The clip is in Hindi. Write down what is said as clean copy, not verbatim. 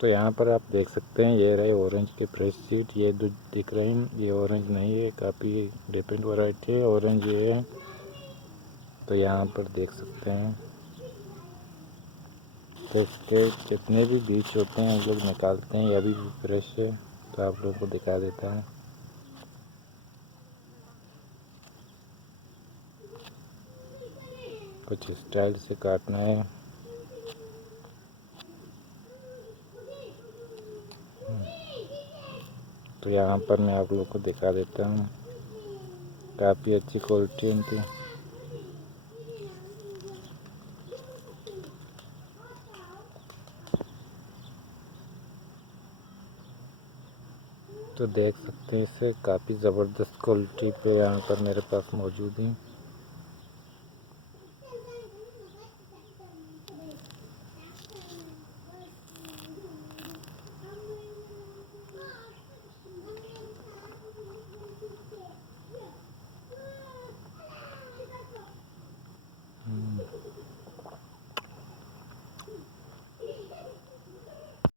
तो यहाँ पर आप देख सकते हैं ये रहे ऑरेंज के फ्रेश सीड। ये जो दिख रहे हैं ये ऑरेंज नहीं है, काफ़ी डिफरेंट वैरायटी है, ऑरेंज ये है। तो यहाँ पर देख सकते हैं। तो इसके जितने भी बीज होते हैं हम लोग निकालते हैं, ये अभी भी फ्रेश है तो आप लोगों को दिखा देता है। कुछ स्टाइल से काटना है। तो यहाँ पर मैं आप लोगों को दिखा देता हूँ, काफ़ी अच्छी क्वालिटी उनकी। तो देख सकते हैं इसे, काफ़ी ज़बरदस्त क्वालिटी पे यहाँ पर मेरे पास मौजूद है।